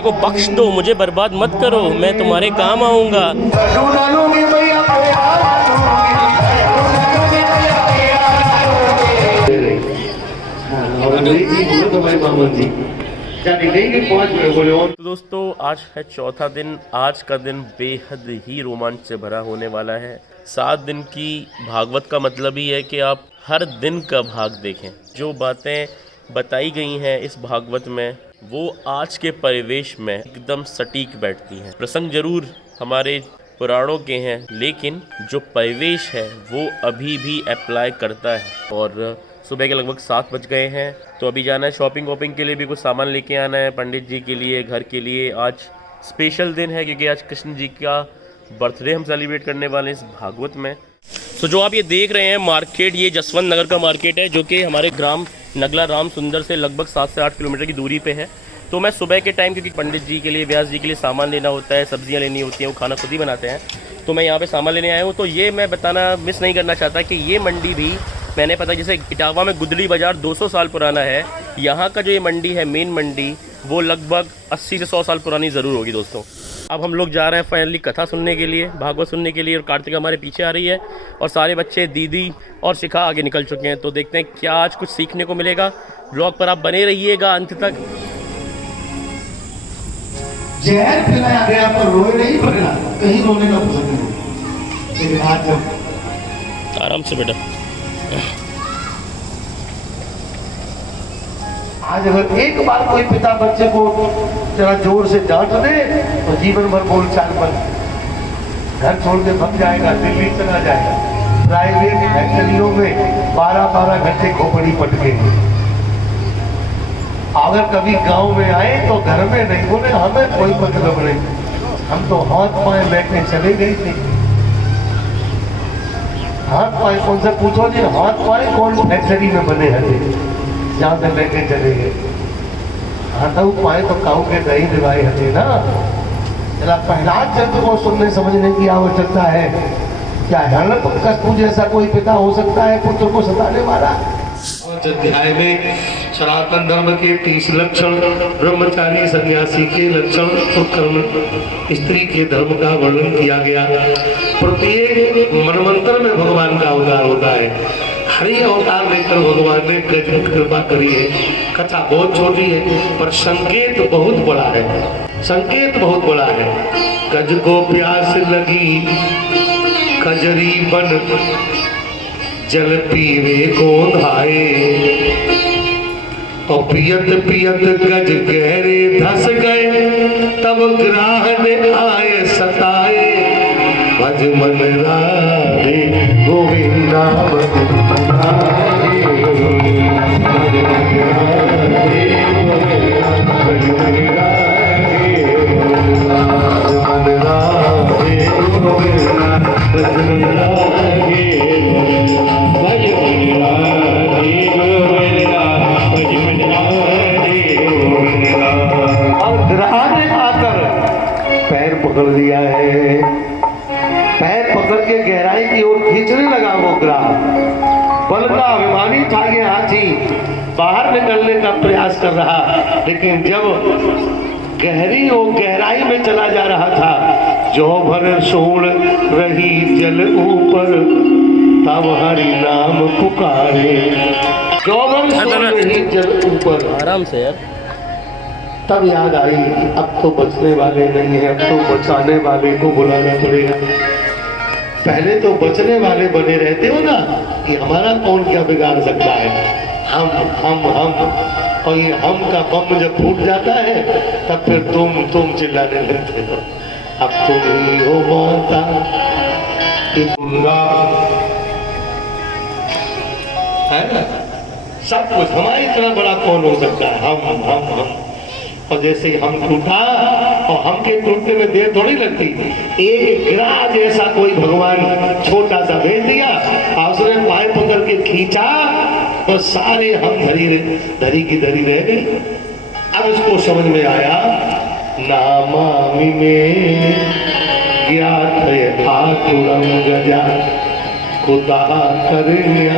बेटे को बख्श दो, मुझे बर्बाद मत करो, मैं तुम्हारे काम आऊँगा। तो दोस्तों आज है चौथा दिन। आज का दिन बेहद ही रोमांच से भरा होने वाला है। 7 दिन की भागवत का मतलब ही है कि आप हर दिन का भाग देखें। जो बातें बताई गई हैं इस भागवत में वो आज के परिवेश में एकदम सटीक बैठती हैं। प्रसंग जरूर हमारे पुराणों के हैं लेकिन जो परिवेश है वो अभी भी अप्लाई करता है। और सुबह के लगभग 7 बज गए हैं तो अभी जाना है शॉपिंग वॉपिंग के लिए, भी कुछ सामान लेके आना है पंडित जी के लिए, घर के लिए। आज स्पेशल दिन है क्योंकि आज कृष्ण जी का बर्थडे हम सेलिब्रेट करने वाले हैं इस भागवत में। तो जो आप ये देख रहे हैं मार्केट, ये जसवंत नगर का मार्केट है जो कि हमारे ग्राम नगला राम सुंदर से लगभग 7 से 8 किलोमीटर की दूरी पे है। तो मैं सुबह के टाइम, क्योंकि पंडित जी के लिए, व्यास जी के लिए सामान लेना होता है, सब्जियां लेनी होती हैं, वो खाना खुद ही बनाते हैं, तो मैं यहाँ पे सामान लेने आया हूँ। तो ये मैं बताना मिस नहीं करना चाहता कि ये मंडी भी मैंने पता, जैसे इटावा में गुदली बाज़ार 200 साल पुराना है, यहाँ का जो ये मंडी है मेन मंडी वो लगभग 80 से 100 साल पुरानी ज़रूर होगी दोस्तों। अब हम लोग जा रहे हैं फाइनली कथा सुनने के लिए, भागवत सुनने के लिए, और कार्तिक हमारे पीछे आ रही है और सारे बच्चे, दीदी और शिखा आगे निकल चुके हैं। तो देखते हैं क्या आज कुछ सीखने को मिलेगा। ब्लॉग पर आप बने रहिएगा अंत तक। जहर खिलाया गया तो रोए नहीं पकड़ा, कहीं रोने का पसंद नहीं। आराम से बेटा। आज अगर एक बार कोई पिता बच्चे को जरा जोर से डांट दे तो जीवन भर बोल चाल पर घर छोड़ के भाग जाएगा, दिल्ली चला जाएगा। प्राइवेट फैक्ट्रियों में 12-12 घंटे खोपड़ी पटकेंगे। अगर कभी गांव में आए तो घर में नहीं बोले हमें कोई मतलब नहीं, हम तो हाथ पाए बैठने चले गए थे। हाथ पाए कौन से पूछो जी, हाथ पाए कौन फैक्ट्री में बने हैं जहाँ से लेके चले गए। हाथ पाए तो काऊ के दही दिवाई हथे ना। जरा प्रहलाद चंद्र को सुनने समझने की आवश्यकता है। क्या हिरण्यकश्यप जैसा कोई पिता हो सकता है पुत्र को सताने वाला? अध्याय में सनातन धर्म के 30 लक्षण, ब्रह्मचारी सन्यासी के लक्षण और कर्म स्त्री के धर्म का वर्णन किया गया। प्रत्येक मनवंतर में भगवान का अवतार होता है। हरि अवतार लेकर भगवान ने गजब कृपा करी है। कथा बहुत छोटी है पर संकेत बहुत बड़ा है। संकेत बहुत बड़ा है। गज को प्यास लगी कजरी बन जल पीवे को धाए, और पियत पियत गज गहरे धस गए तब ग्राहन आए सताए। भज मन राधे गोविंदा पैर पकड़ लिया है। पैर पकड़ के गहराई की ओर खींचने लगा वो ग्राह। बल का अभिमानी था ये हाथी, बाहर निकलने का प्रयास कर रहा, लेकिन जब गहराई में चला जा रहा था, जो भर सोड़ रही जल ऊपर तब हरि नाम पुकारे। जो भर सोड़ रही जल ऊपर, आराम से यार। तब याद आई अब तो बचने वाले नहीं है, अब तो बचाने वाले को बुलाना पड़ेगा। पहले तो बचने वाले बने रहते हो ना कि हमारा कौन क्या बिगाड़ सकता है, हम। और ये हम का बम जब फूट जाता है तब फिर तुम चिल्लाने लगते हो। अब तुम ही हो माता है ना, सब कुछ हमारी इतना बड़ा कौन हो सकता है? हम। और जैसे हम टूटा और हम के टूटने में देर थोड़ी लगती, एक ग्राह जैसा कोई भगवान छोटा सा भेज दिया, उसने पाए पकड़ के खींचा तो सारे हम धरी की धरी रह गए। अब उसको समझ में आया, नामामि में ज्ञात आतुरम गजा कुतः करिण्य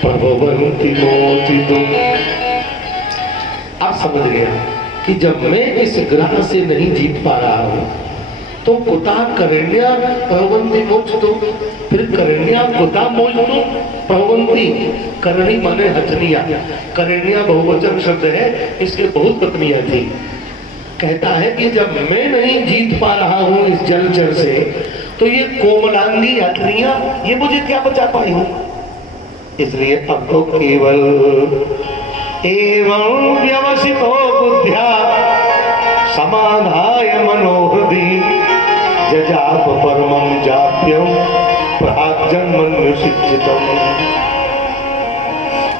प्रभवन्ति मोति तुम। अब समझ गया कि जब मैं इस ग्रह से नहीं जीत पा रहा हूं तो कुता करण्या भगवंती मोक्ष दो। फिर करण्या कुता मोक्ष दो भगवंती। करणी माने हथनिया, करण्या बहुवचन शब्द है, इसके बहुत पत्नियां थी। कहता है कि जब मैं नहीं जीत पा रहा हूं इस जलचर से तो ये कोमलांगी हथनिया ये मुझे क्या बचा पाई हूं। इसलिए अब तो केवल एवं व्यवसितो बुद्ध्या समाधाय मनोहृदि जजाप परमं जाप्यम प्राग्जन्मन्युसिचितम।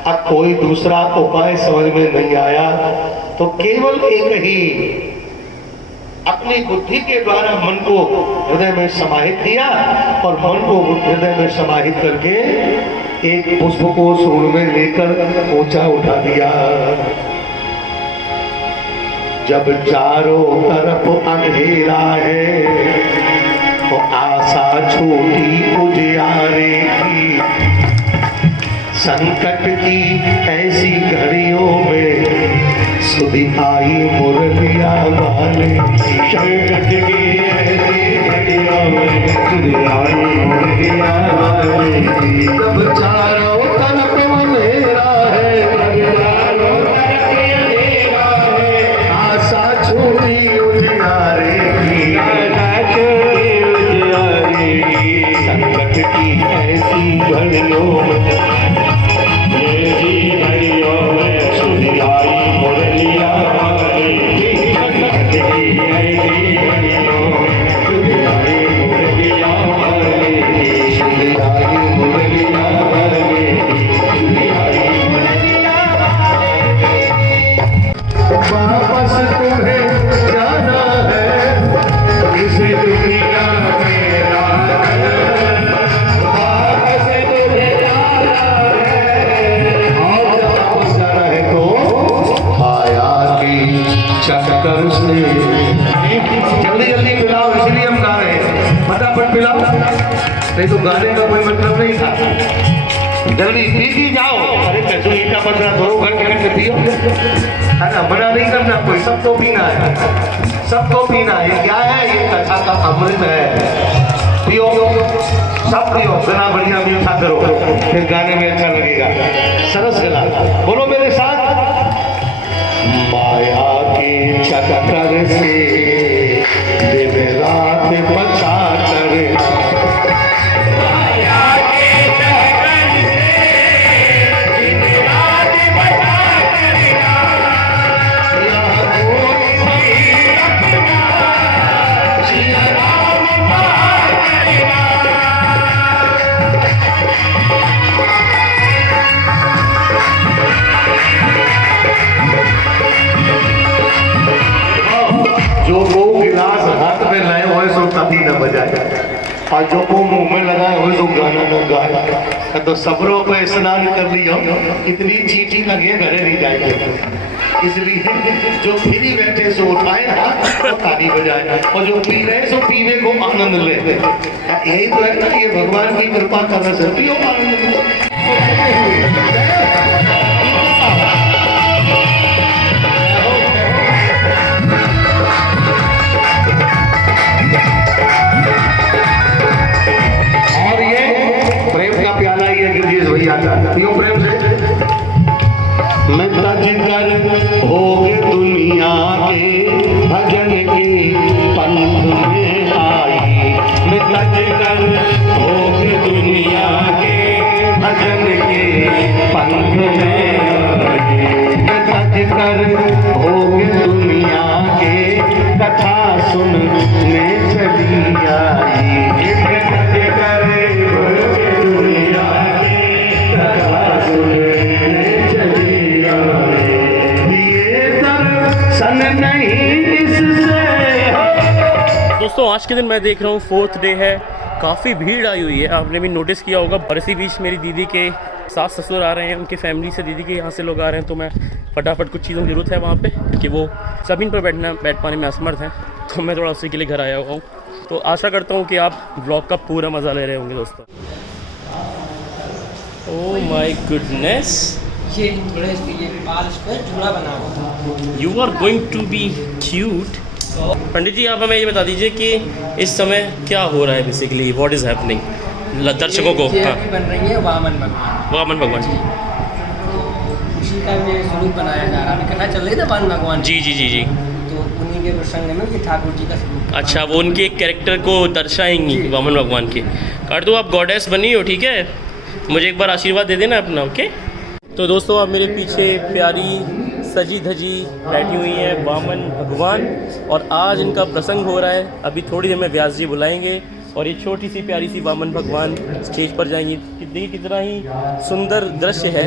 अब कोई दूसरा उपाय समझ में नहीं आया तो केवल एक ही अपनी बुद्धि के द्वारा मन को हृदय में समाहित किया और मन को हृदय में समाहित करके एक पुष्प को सूंड में लेकर ऊंचा उठा दिया। जब चारों तरफ अंधेरा है तो आशा छूटी उजियारे की। संकट की ऐसी घड़ियों में सुधी आई मुरलिया वाले। संकट की ऐसी घड़ियों में सुधी आई मुरलिया वाले। जब चारों तरफ अंधेरा है, चारों तरफ अंधेरा है, आशा छूटी उजियारे की, आशा छूटी उजियारे की। संकट की ऐसी घड़ियों में नहीं तो गाने का कोई मतलब नहीं था। जल्दी पी जाओ। अरे कैसे ईटा बदला दो घर के पियो, है ना, मना नहीं करना कोई, सबको पीना है, सबको पीना है। क्या है ये? कथा का अमृत है, पियो, सब पियो, गाना बढ़िया मीठा करो, फिर गाने में अच्छा लगेगा। सरस गला बोलो मेरे साथ। माया के चक्कर से दिन रात बचा करे, जो वो गिलास हाथ में लाए हुए सो कभी न बजाए और जो वो मुंह में लगाए हुए सो गाना न गाए। तो सबरों पे स्नान कर लियो, इतनी चीटी लगे घरे नहीं जाएंगे। इसलिए जो फ्री बैठे सो उठाए हाथ तो ताली बजाए और जो पी रहे सो पीने को आनंद ले। यही तो है ना, ये भगवान की कृपा करना से पियो आनंद लो। प्रेम से मैं तज कर होगे दुनिया के भजन के पंथ में आई। मैं तज कर होगे दुनिया के भजन के पंथ में आई। मैं तज कर होगे दुनिया के कथा सुनने चली आई। मैं तज कर होगे दुनिया दोस्तों आज के दिन मैं देख रहा हूँ 4th डे है, काफ़ी भीड़ आई हुई है। आपने भी नोटिस किया होगा। और इसी बीच मेरी दीदी के सास ससुर आ रहे हैं, उनके फैमिली से दीदी के यहाँ से लोग आ रहे हैं। तो मैं फटाफट कुछ चीज़ों की ज़रूरत है वहाँ पे कि वो ज़मीन पर बैठ पाने में असमर्थ हैं, तो मैं थोड़ा उसी के लिए घर आया हुआ हूँ। तो आशा करता हूँ कि आप ब्लॉग का पूरा मज़ा ले रहे होंगे दोस्तों। ओह माय गुडनेस, ये थोड़े इसके ये बाल इस पर जुड़ा बना हुआ था। You are going to be cute. Pandit ji आप हमें ये बता दीजिए कि इस समय क्या हो रहा है, बेसिकली व्हाट इज़ हैपनिंग दर्शकों को। ये हाँ, अभी बन रही है वामन भगवान, वामन भगवान जी। उसी का ये स्वरूप बनाया जा रहा है। अभी कथा चल रही है ना वामन भगवान जी जी जी जी। तो उन्हीं के प्रसंग में ये ठाकुर जी का स्वरूप। अच्छा, वो उनके एक कैरेक्टर को दर्शाएंगी जी। वामन भगवान के। काट दो, आप गॉडेस बनी हो, ठीक है। मुझे एक बार आशीर्वाद दे देना अपना, ओके। तो दोस्तों आप मेरे पीछे प्यारी सजी धजी बैठी हुई हैं वामन भगवान, और आज इनका प्रसंग हो रहा है। अभी थोड़ी देर में व्यास जी बुलाएंगे और ये छोटी सी प्यारी सी वामन भगवान स्टेज पर जाएंगी। देखिए कितना ही सुंदर दृश्य है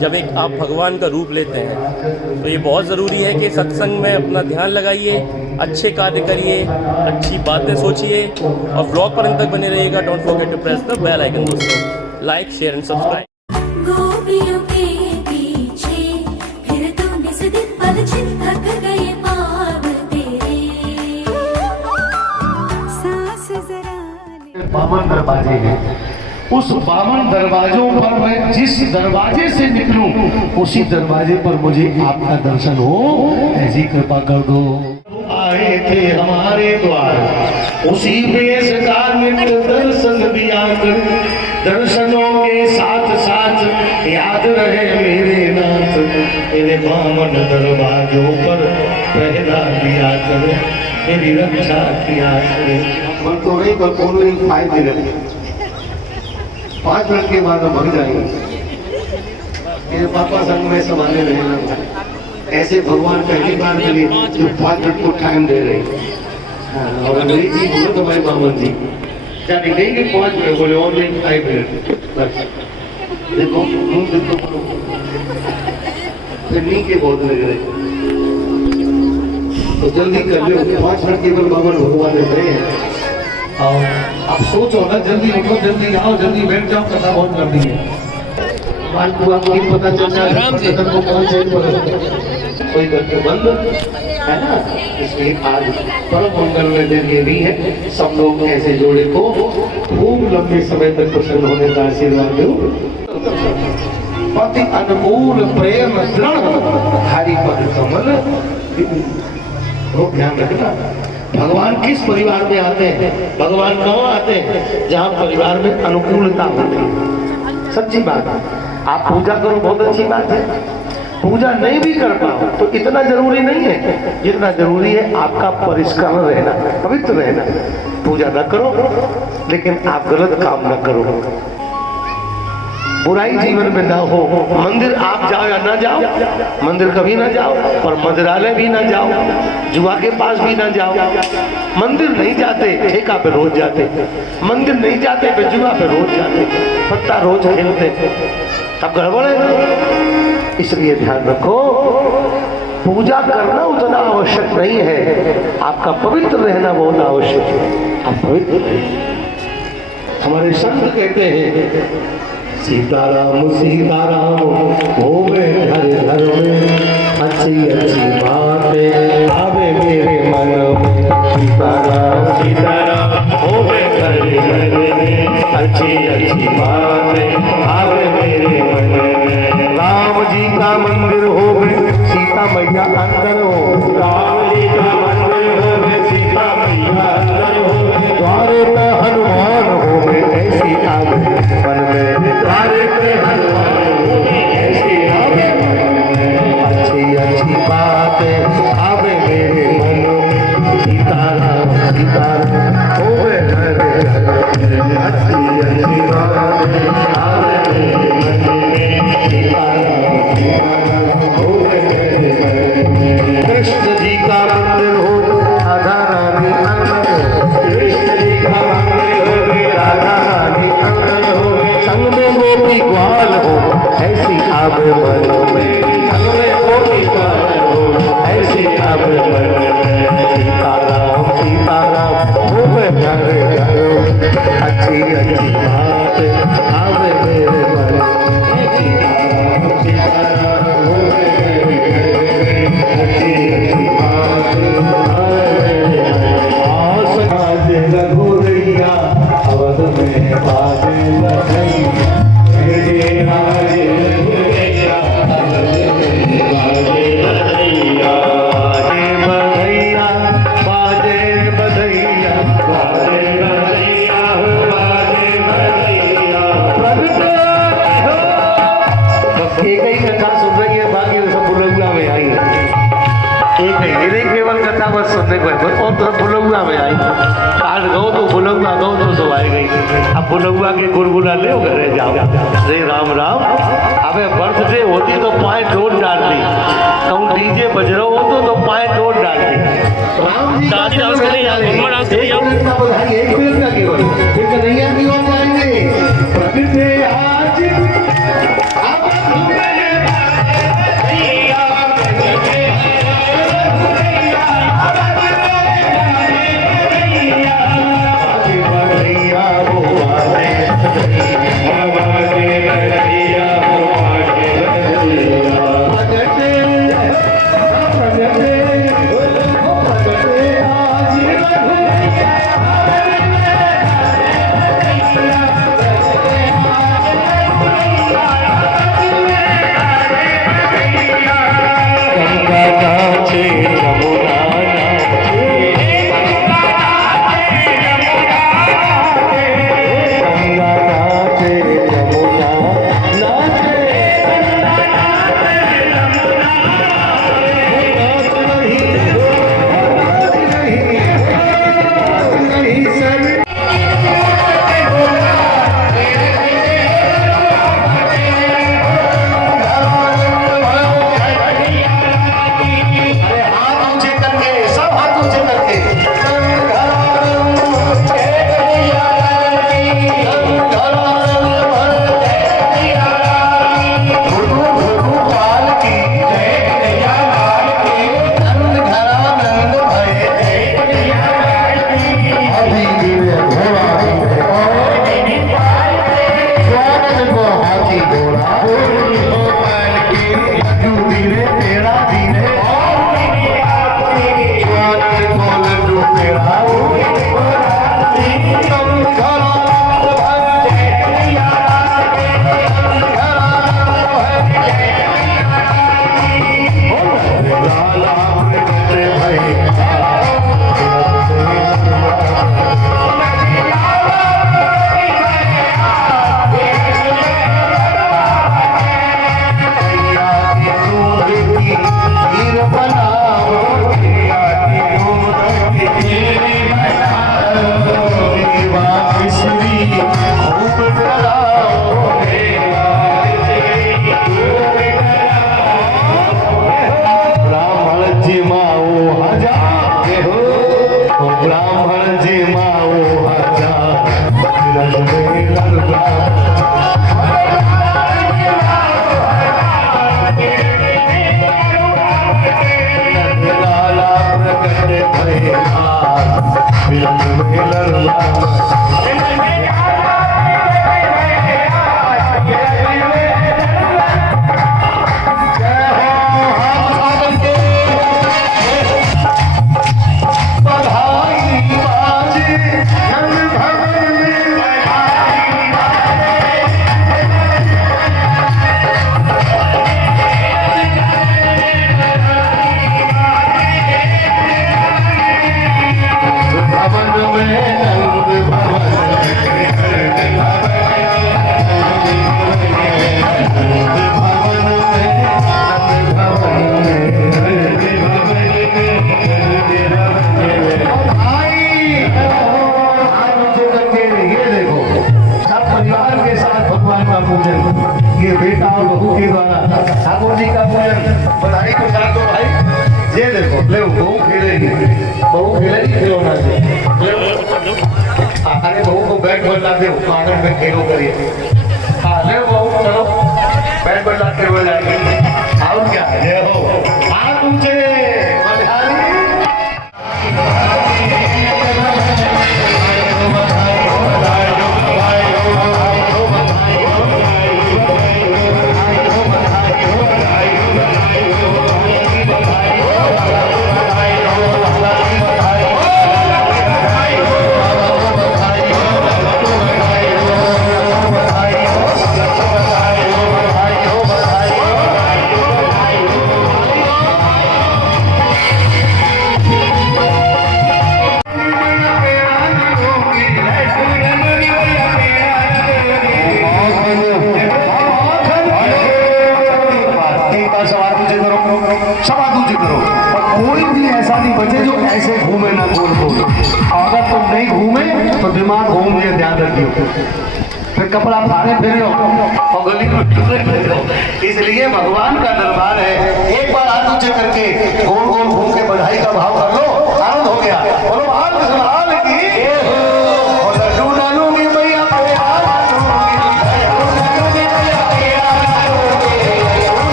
जब एक आप भगवान का रूप लेते हैं। तो ये बहुत ज़रूरी है कि सत्संग में अपना ध्यान लगाइए, अच्छे कार्य करिए, अच्छी बातें सोचिए और व्लॉग पर अंत तक बने रहिएगा। Don't forget to press the bell icon दोस्तों। Like share and subscribe. गोपियों के पीछे फिर तो निस दिन पल थक गए पाँव तेरे, सांस जरा ले। बावन दरवाजे हैं, उस बावन दरवाजों पर मैं जिस दरवाजे से निकलूं उसी दरवाजे पर मुझे आपका दर्शन हो, ऐसी कृपा कर दो। आए थे हमारे द्वार, उसी वेश का नित्य दर्शन दिया कर, दर्शनों के साथ साथ याद रहे मेरे नाथ, मेरे बावन दरवाजों पर पहरा दिया कर, मेरी रक्षा किया करे। मन तो नहीं पर कौन नहीं फायदे रहे, 5 मिनट के बाद हम भग जाएंगे। मेरे पापा संग में संभाले रहे, ऐसे भगवान पहली बार मिले जो 5 मिनट को टाइम दे रहे हैं। और अंग्रेजी बोलो तो भाई मामन जी क्या निकलेंगे 5 मिनट, बोले और नहीं 5 मिनट बस। देखो मुंह देखो, फिर नी के बहुत लग रहे, तो जल्दी कर लो। 5 मिनट केवल मामन भगवान दे रहे हैं। और आप सोचो ना, जल्दी उठो, जल्दी आओ, जल्दी बैठ जाओ, कथा बहुत कर दी है। आपको पता चल जाएगा को कौन से कोई करके बंद है ना। इसलिए आज परम मंगल में दिन ये भी है, सब लोग ऐसे जोड़े को खूब लंबे समय तक प्रसन्न होने का आशीर्वाद दो। पति अनुकूल प्रेम दृढ़ हरि पद कमल, ध्यान रखना। भगवान किस परिवार में आते हैं, भगवान कहाँ आते हैं, जहाँ परिवार में अनुकूलता होती है। सच्ची बात है, आप पूजा करो बहुत अच्छी बात है, पूजा नहीं भी कर पाओ तो इतना जरूरी नहीं है जितना जरूरी है आपका परिष्कार रहना, पवित्र रहना। पूजा न करो लेकिन आप गलत काम न करो, बुराई जीवन में ना हो। मंदिर आप जाओ या ना जाओ, मंदिर कभी ना जाओ, पर मंदिरालय भी ना जाओ, जुआ के पास भी ना जाओ। मंदिर नहीं जाते ठेका पे रोज जाते, मंदिर नहीं जाते पे जुआ पे रोज जाते, पत्ता रोज खेलते, तब गड़बड़ है। इसलिए ध्यान रखो, पूजा करना उतना आवश्यक नहीं है, आपका पवित्र रहना बहुत आवश्यक है। आप पवित्र रहें। हमारे संत कहते हैं सीताराम सीताराम होवे घर घर में, अच्छी अच्छी बातें आवे मेरे मन में। सीताराम सीताराम होवे घर घर में, अच्छी अच्छी बातें आवे मेरे मन में। राम जी का मंदिर होवे, सीता मैया अंदर हो, राम जी का मंदिर होवे, सीता मैया अंदर हो। द्वारे पे हनुमान होवे, ऐसी आवे मन में, द्वारे पे हनुमान होवे, ऐसी आवे मन में। अच्छी अच्छी बातें आवे मेरे मन में। सीताराम सीताराम होवे घर घर में, अच्छी अच्छी बातें आवे मेरे मन में। सीताराम सीताराम होवे घर घर में। कृष्ण जी का मंदिर हो, राधा रानी अंदर हो, कृष्ण जी का मंदिर हो, राधा रानी अंदर हो। संग में गोपी ग्वाल हो, ऐसी आवे मन में, संग में गोपी ग्वाल हो, ऐसी आवे मन में। सीताराम सीताराम होवे घर घर, अच्छी अच्छी बात आवे बस सुनने को है और तो बुलौआ में आई काट गो तो बुलौआ गो तो सो आई गई। अब बुलौआ के गुनगुना ले घरे जाओ रे राम राम। अबे बर्थडे होती तो पाए टोट डालती, कहूँ डीजे बज रहा हो तो पाए टोट डालती। राम जी दादी डांस कर रही है, मम्मा डांस कर रही है। एक मिनट का बधाई, एक मिनट का केवल फिर कन्हैया की ओर जाएंगे। प्रकृति आज ये बेटा और बहू के द्वारा ठाकुर जी का पूजन बधाई को साथ दो भाई। ये देखो ले बहू खेलेगी खिलौना से। अरे बहू को बैट बदला दे, आंगन में खेलो करिए। हाँ ले बहू चलो बैट बदलाते हुए जाएंगे। और क्या ये हो हाथ ऊंचे बधाई तो दिमाग घूम गया, ध्यान रखियो। फिर कपड़ा फाड़े फिर और गली में टुकड़े फिरो। इसलिए भगवान का दरबार है। एक बार हाथ ऊंचे करके गोल गोल घूम के बधाई का भाव कर लो, आनंद हो गया। बोलो भाल कृष्ण की और लड्डू डालूंगी मैया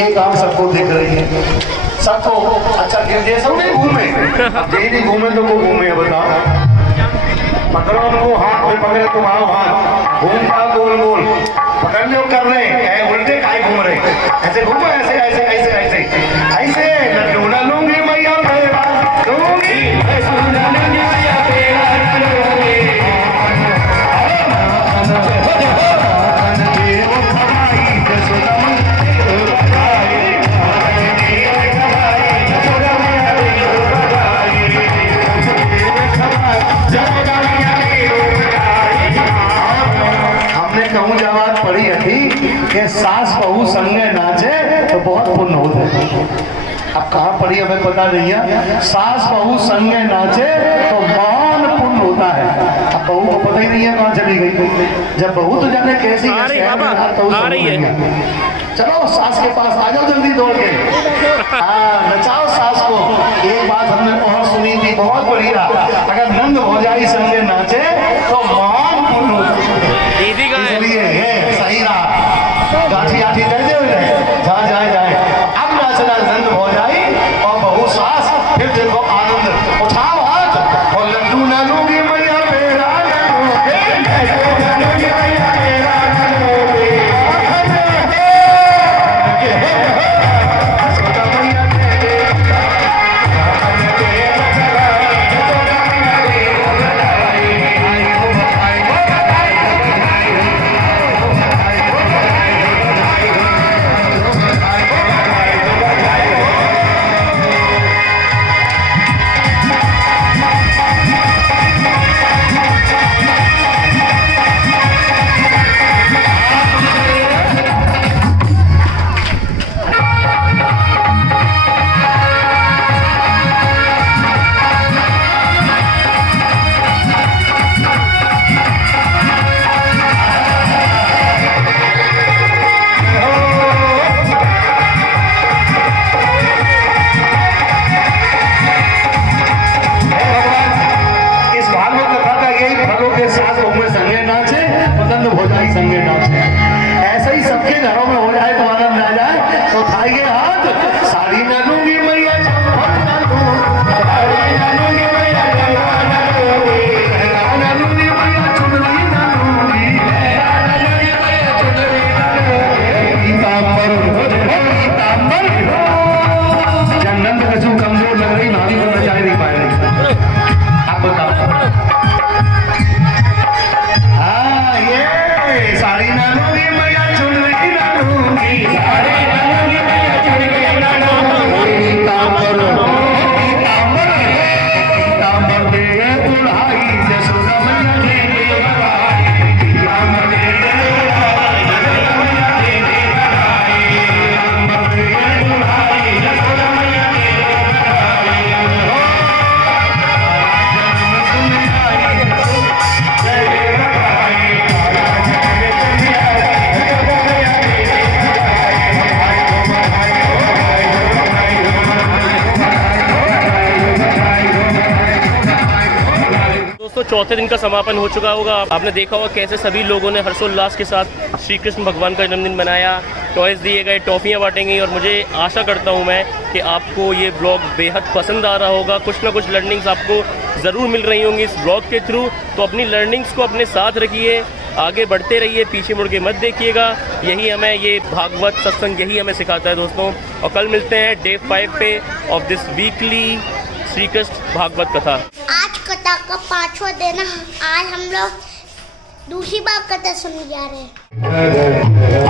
एक आंख सबको दिख रही है, सबको अच्छा ये सब नहीं घूमे, ये नहीं घूमे तो वो घूमे। बताओ, पकड़ो उनको, हाथ में पकड़े तुम, आओ हाथ घूमता गोल गोल पकड़ लो, कर रहे हैं उल्टे काय घूम रहे, ऐसे घूमो, ऐसे ऐसे ऐसे ऐसे ऐसे लड्डू ना लूंगी मैया पेड़ा लूंगी, पड़ी थी कि सास बहू संगे नाचे तो बहुत पुण्य होता है। अब कहाँ पड़ी हमें पता नहीं है। सास बहू संगे नाचे तो महान पुण्य होता है। अब बहू को पता ही नहीं है कहाँ चली गई। जब बहू तो जाने कैसी आ रही है। चलो सास के पास आ जाओ जल्दी दौड़ के, नचाओ सास को। एक बात हमने बहुत सुनी थी, बहुत बढ़िया, अगर नंद भौजाई संगे नाचे तो महान पुण्य होता है। इसलिए सही रहा, गाठी आठी दे दे जहाँ जाए जाए। अब नाचना नंद भौजाई और बहू सास, फिर देखो आनंद। उठाओ हाथ और लड्डू ना लूंगी मैया पेड़ा चौथे दिन का समापन हो चुका होगा। आपने देखा होगा कैसे सभी लोगों ने हर्षोल्लास के साथ श्री कृष्ण भगवान का जन्मदिन मनाया। टॉयज़ दिए गए, टॉफ़ियाँ बांटी गई और मुझे आशा करता हूँ मैं कि आपको ये ब्लॉग बेहद पसंद आ रहा होगा। कुछ ना कुछ लर्निंग्स आपको ज़रूर मिल रही होंगी इस ब्लॉग के थ्रू। तो अपनी लर्निंग्स को अपने साथ रखिए, आगे बढ़ते रहिए, पीछे मुड़ के मत देखिएगा। यही हमें ये भागवत सत्संग यही हमें सिखाता है दोस्तों। और कल मिलते हैं डे 5 पे of this weekly Shri Krishna Bhagwat कथा। आज कथा का 5वां दिन। आज हम लोग दूसरी बार कथा सुनने जा रहे हैं।